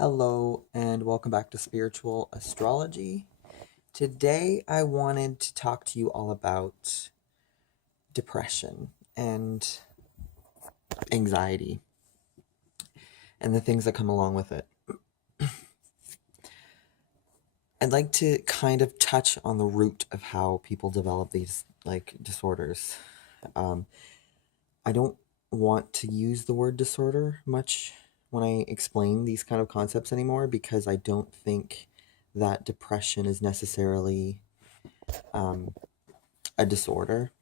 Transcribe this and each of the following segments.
Hello, and welcome back to Spiritual Astrology. Today, I wanted to talk to you all about depression and anxiety and the things that come along with it. I'd like to kind of touch on the root of how people develop these disorders. I don't want to use the word disorder much when I explain these kind of concepts anymore because I don't think that depression is necessarily a disorder.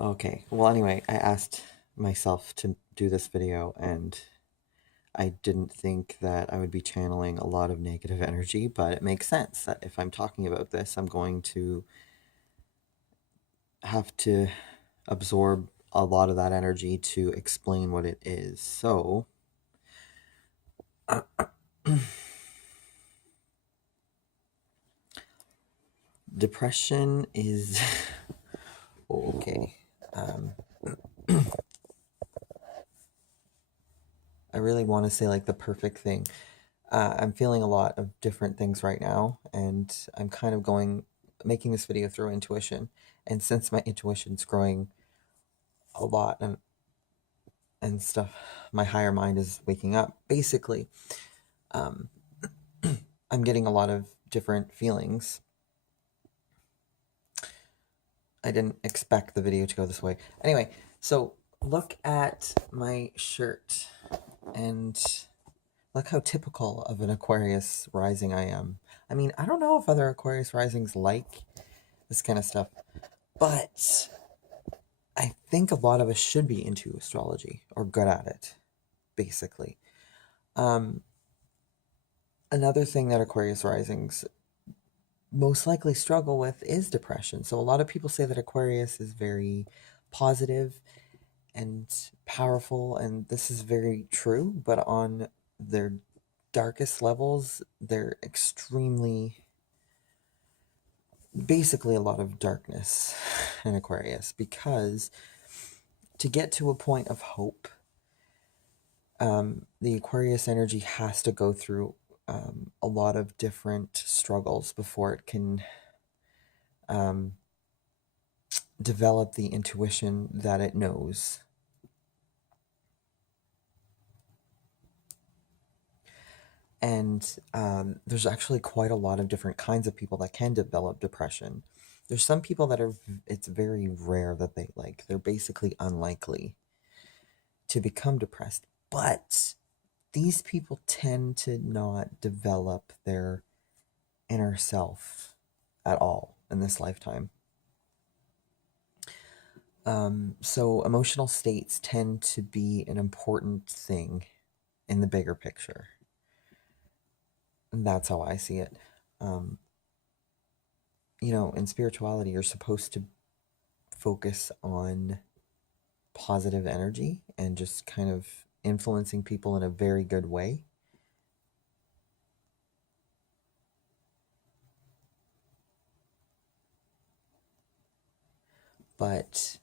Okay, well, anyway, I asked myself to do this video, and I didn't think that I would be channeling a lot of negative energy, but it makes sense that if I'm talking about this, I'm going to have to absorb a lot of that energy to explain what it is. So, depression is okay. I really want to say like the perfect thing. I'm feeling a lot of different things right now, and I'm kind of making this video through intuition. And since my intuition's growing a lot and stuff, my higher mind is waking up. Basically, I'm getting a lot of different feelings. I didn't expect the video to go this way. Anyway, so look at my shirt and look how typical of an Aquarius rising I am. I mean, I don't know if other Aquarius risings like this kind of stuff, but I think a lot of us should be into astrology or good at it, basically. Another thing that Aquarius risings most likely struggle with is depression. So a lot of people say that Aquarius is very positive and powerful, and this is very true, but on their darkest levels, they're basically a lot of darkness in Aquarius, because to get to a point of hope, the Aquarius energy has to go through a lot of different struggles before it can develop the intuition that it knows. And there's actually quite a lot of different kinds of people that can develop depression. There's some people that it's very rare that they're basically unlikely to become depressed. But these people tend to not develop their inner self at all in this lifetime. So emotional states tend to be an important thing in the bigger picture. And that's how I see it. In spirituality, you're supposed to focus on positive energy and just kind of influencing people in a very good way. But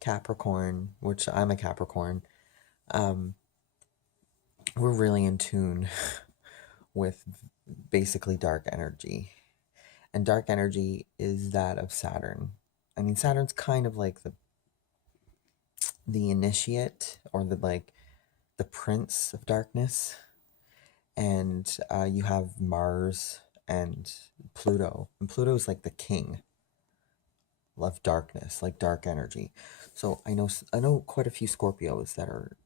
Capricorn, which I'm a Capricorn, we're really in tune with basically dark energy. And dark energy is that of Saturn. I mean, Saturn's kind of like the initiate, or the prince of darkness. And you have Mars and Pluto. And Pluto's like the king of darkness, like dark energy. So I know quite a few Scorpios that are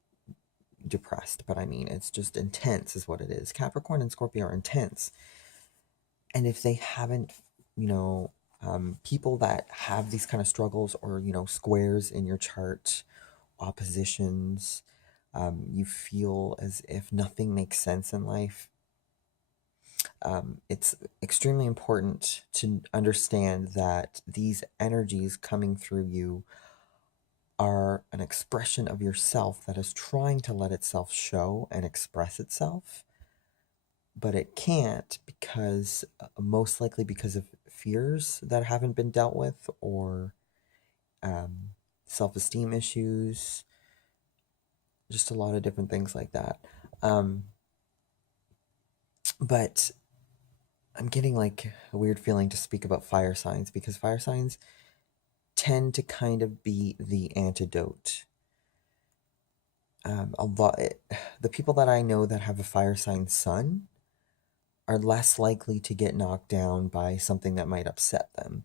depressed, but I mean, it's just intense is what it is. Capricorn and Scorpio are intense. And if they haven't, people that have these kind of struggles, or, squares in your chart, oppositions, you feel as if nothing makes sense in life, it's extremely important to understand that these energies coming through you are an expression of yourself that is trying to let itself show and express itself, but it can't, because most likely because of fears that haven't been dealt with, or um, self-esteem issues, just a lot of different things like that. Um, but I'm getting like a weird feeling to speak about fire signs, because fire signs tend to kind of be the antidote. A lot, the people that I know that have a fire sign sun are less likely to get knocked down by something that might upset them.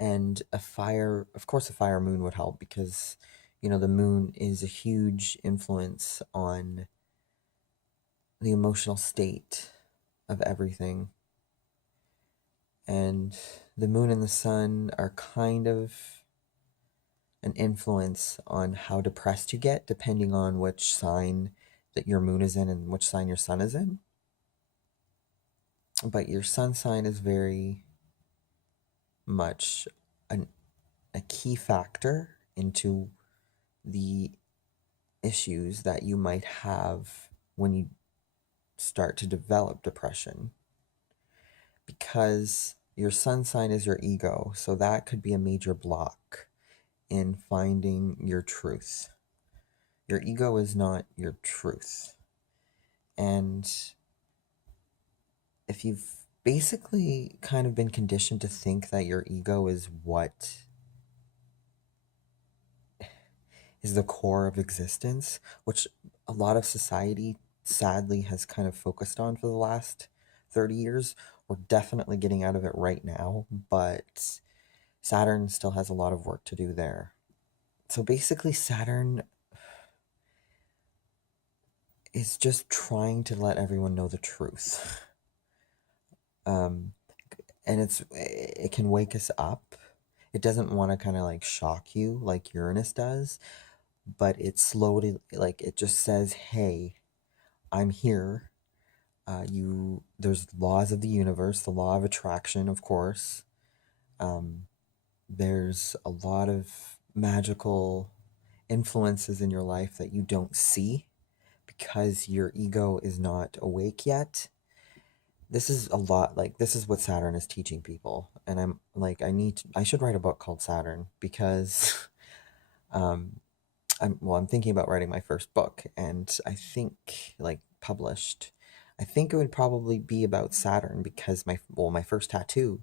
And of course, a fire moon would help, because, the moon is a huge influence on the emotional state of everything. And the moon and the sun are kind of an influence on how depressed you get, depending on which sign that your moon is in and which sign your sun is in. But your sun sign is very much a key factor into the issues that you might have when you start to develop depression, because your sun sign is your ego, so that could be a major block in finding your truth. Your ego is not your truth. And if you've basically kind of been conditioned to think that your ego is what is the core of existence, which a lot of society sadly has kind of focused on for the last 30 years. We're definitely getting out of it right now, but Saturn still has a lot of work to do there. So basically, Saturn is just trying to let everyone know the truth. And it can wake us up. It doesn't want to kind of like shock you like Uranus does, but it slowly, like, it just says, hey, I'm here. There's laws of the universe, the law of attraction, of course. There's a lot of magical influences in your life that you don't see because your ego is not awake yet. This is what Saturn is teaching people. And I'm like, I should write a book called Saturn, because I'm thinking about writing my first book, and I think, like, published, I think it would probably be about Saturn, because my first tattoo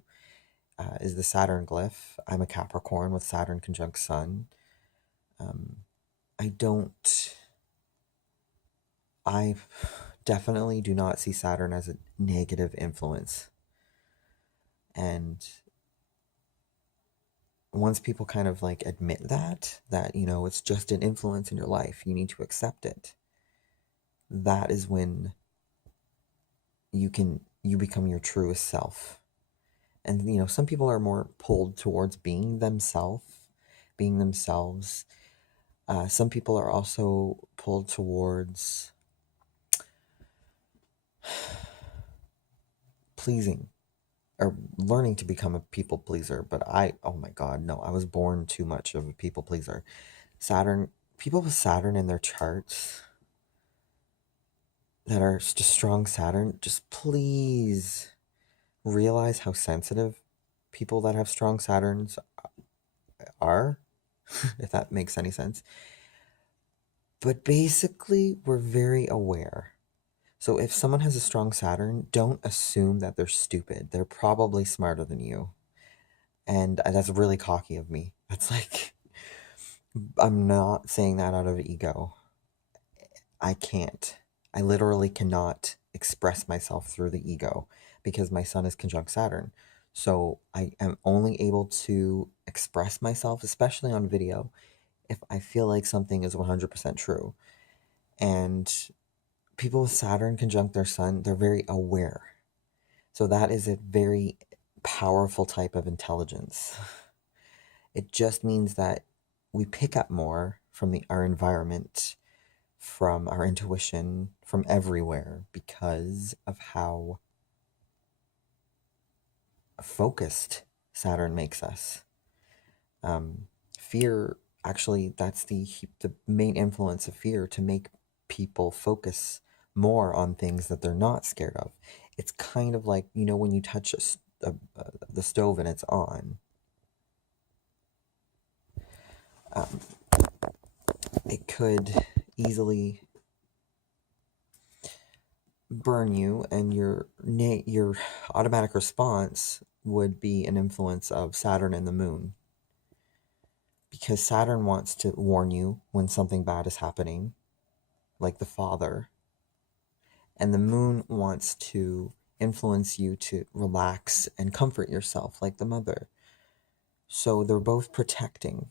is the Saturn glyph. I'm a Capricorn with Saturn conjunct Sun. I definitely do not see Saturn as a negative influence. And once people kind of like admit that it's just an influence in your life, you need to accept it. That is when you become your truest self. And some people are more pulled towards being themselves. Some people are also pulled towards pleasing, or learning to become a people pleaser. But oh my God, no, I was born too much of a people pleaser. People with Saturn in their charts that are just strong Saturn, just please realize how sensitive people that have strong Saturns are, if that makes any sense. But basically, we're very aware. So if someone has a strong Saturn, don't assume that they're stupid. They're probably smarter than you. And that's really cocky of me. That's like, I'm not saying that out of ego. I can't. I literally cannot express myself through the ego, because my sun is conjunct Saturn. So I am only able to express myself, especially on video, if I feel like something is 100% true. And people with Saturn conjunct their sun, they're very aware. So that is a very powerful type of intelligence. It just means that we pick up more from our environment, from our intuition, from everywhere, because of how focused Saturn makes us. Fear, actually, that's the main influence of fear, to make people focus more on things that they're not scared of. It's kind of like, when you touch the stove and it's on, um, it could easily burn you, and your automatic response would be an influence of Saturn and the moon, because Saturn wants to warn you when something bad is happening, like the father, and the moon wants to influence you to relax and comfort yourself, like the mother. So they're both protecting.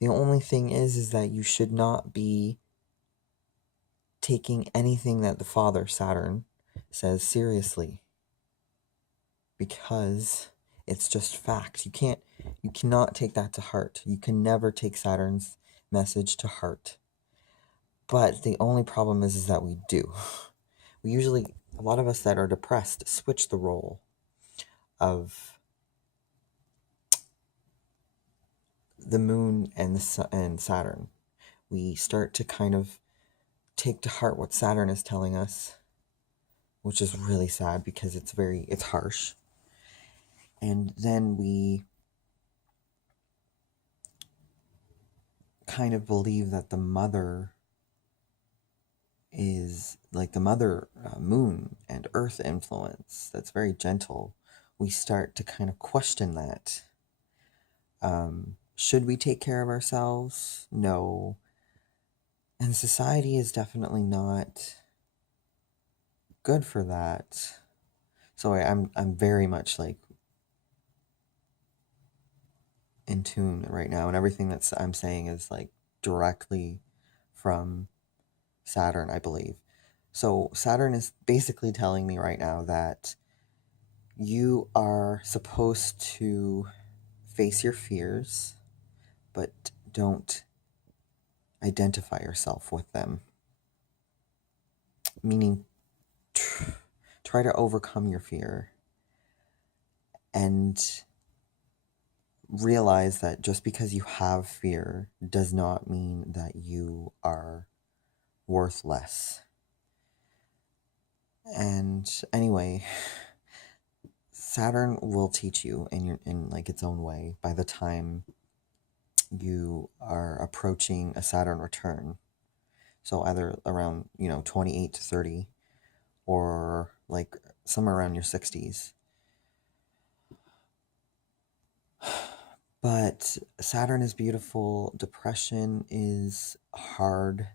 The only thing is that you should not be taking anything that the father, Saturn, says seriously, because it's just fact. You cannot take that to heart. You can never take Saturn's message to heart. But the only problem is that we do. We usually, a lot of us that are depressed, switch the role of the moon and Saturn. We start to kind of take to heart what Saturn is telling us, which is really sad because it's harsh. And then we kind of believe that the mother is like the mother moon and earth influence that's very gentle. We start to kind of question that. Should we take care of ourselves? No. And society is definitely not good for that. So I'm very much like in tune right now, and everything that I'm saying is like directly from Saturn, I believe. So Saturn is basically telling me right now that you are supposed to face your fears, but don't identify yourself with them. Meaning, try to overcome your fear and realize that just because you have fear does not mean that you are worth less. And anyway, Saturn will teach you in like its own way by the time you are approaching a Saturn return. So either around 28 to 30, or like somewhere around your 60s. But Saturn is beautiful. Depression is hard.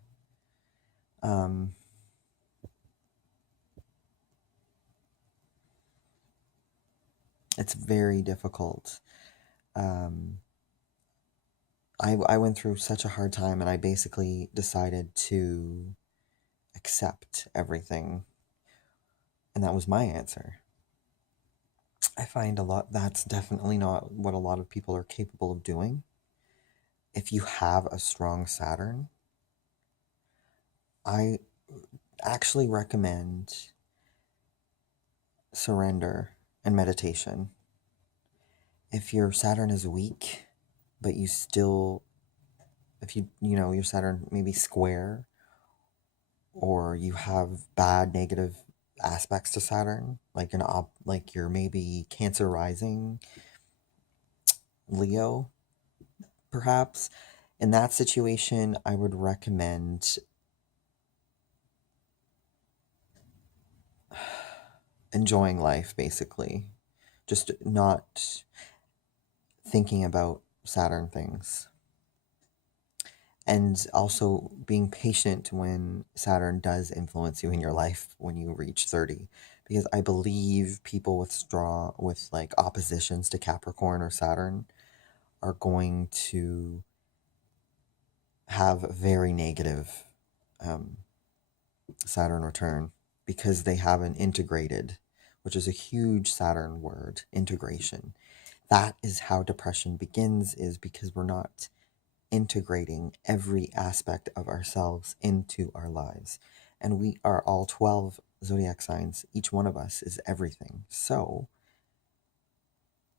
It's very difficult. I went through such a hard time, and I basically decided to accept everything. And that was my answer. I find that's definitely not what a lot of people are capable of doing. If you have a strong Saturn, I actually recommend surrender and meditation. If your Saturn is weak, but you still, if your Saturn maybe square, or you have bad negative aspects to Saturn, like like you're maybe Cancer rising, Leo, perhaps. In that situation, I would recommend enjoying life, basically. Just not thinking about Saturn things. And also being patient when Saturn does influence you in your life when you reach 30. Because I believe people with like oppositions to Capricorn or Saturn are going to have a very negative Saturn return, because they haven't integrated, which is a huge Saturn word, integration. That is how depression begins, is because we're not integrating every aspect of ourselves into our lives. And we are all 12 zodiac signs. Each one of us is everything. So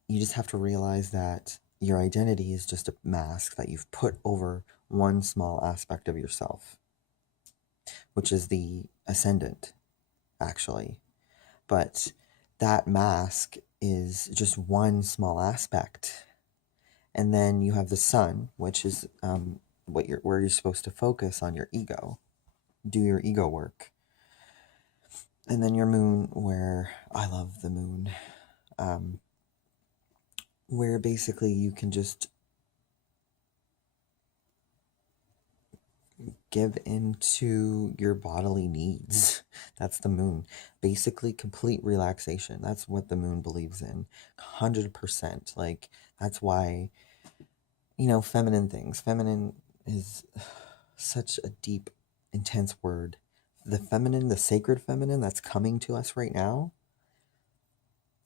you just have to realize that your identity is just a mask that you've put over one small aspect of yourself, which is the ascendant, actually. But that mask is just one small aspect. And then you have the sun, which is where you're supposed to focus on your ego, do your ego work. And then your moon, where I love the moon, where basically you can just give into your bodily needs. That's the moon. Basically, complete relaxation. That's what the moon believes in. 100%. Like, that's why, feminine things. Feminine is such a deep, intense word. The feminine, the sacred feminine that's coming to us right now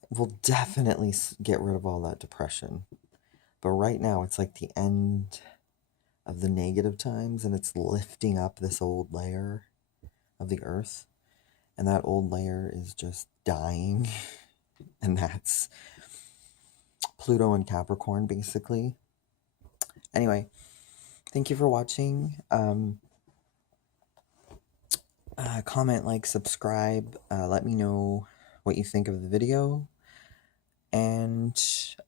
will definitely get rid of all that depression. But right now, it's like the end of the negative times, and it's lifting up this old layer of the earth, and that old layer is just dying. And that's Pluto and Capricorn, basically. Anyway, thank you for watching. Comment, like, subscribe. Let me know what you think of the video. And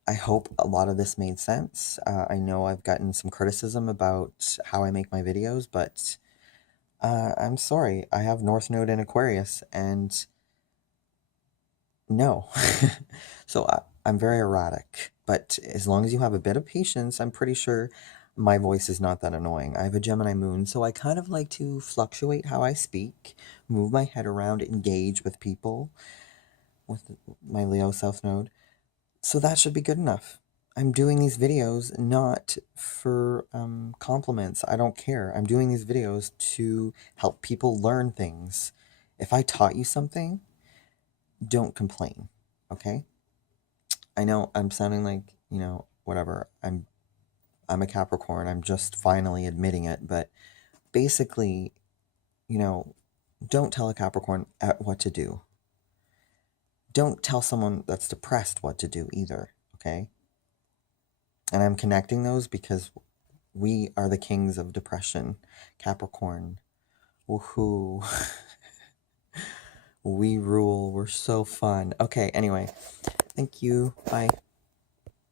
I hope a lot of this made sense. I know I've gotten some criticism about how I make my videos, but I'm sorry. I have North Node in Aquarius, and no. So I'm very erratic. But as long as you have a bit of patience, I'm pretty sure my voice is not that annoying. I have a Gemini moon, so I kind of like to fluctuate how I speak, move my head around, engage with people with my Leo South Node. So that should be good enough. I'm doing these videos not for compliments. I don't care. I'm doing these videos to help people learn things. If I taught you something, don't complain, okay? I know I'm sounding like, whatever. I'm a Capricorn. I'm just finally admitting it, but basically, don't tell a Capricorn what to do. Don't tell someone that's depressed what to do either, okay? And I'm connecting those because we are the kings of depression. Capricorn. Woohoo. We rule. We're so fun. Okay, anyway. Thank you. Bye.